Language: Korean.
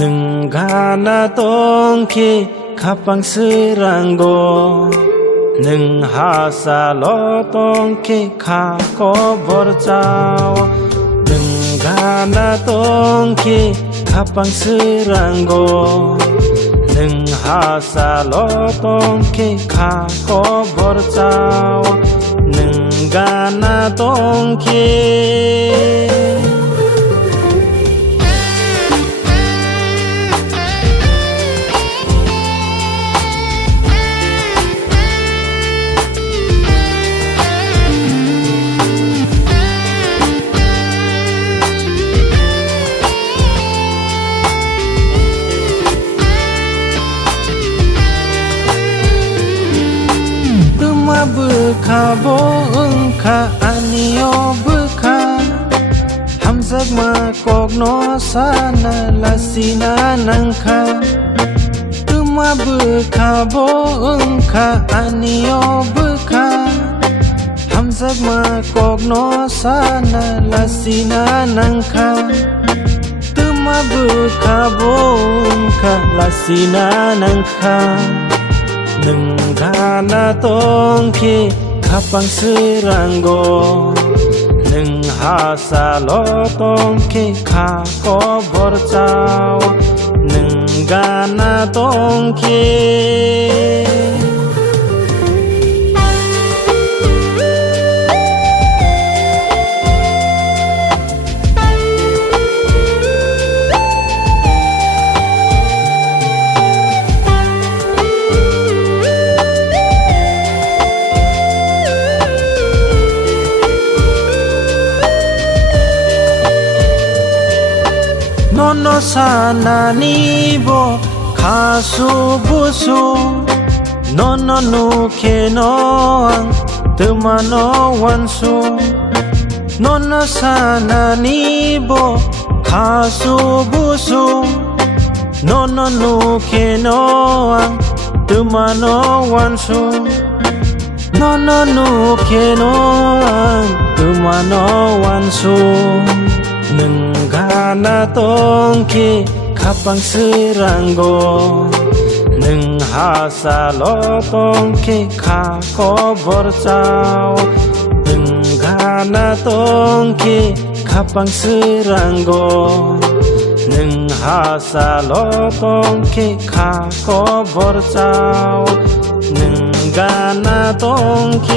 능가나 동키 갑방스랑고 능하살로 동키 가고 버자오 능가나 동키 갑방스랑고 능하살로 동키 가고 버자오 능가나 동키 Beka boengka anio beka Hamzak makok no sana lasina nangka Tuma beka boengka anio beka Hamzak makok no sana lasina nangka Tuma beka boengka lasina nangka 능가나 동키 갑방스랑고 능하살로 동키 가고 버자오 능가나 동키 Nono sana nibo kasu busu Nono nuke noang temano wansu Nono sana nibo kasu busu Nono nuke noang temano wansu Nono nuke noang temano wansu 능가나 동키 갑방스랑고 능하살로 동키 가고 버자오 능가나 동키 갑방스랑고 능하살로 동키 가고 버자오 능가나 동키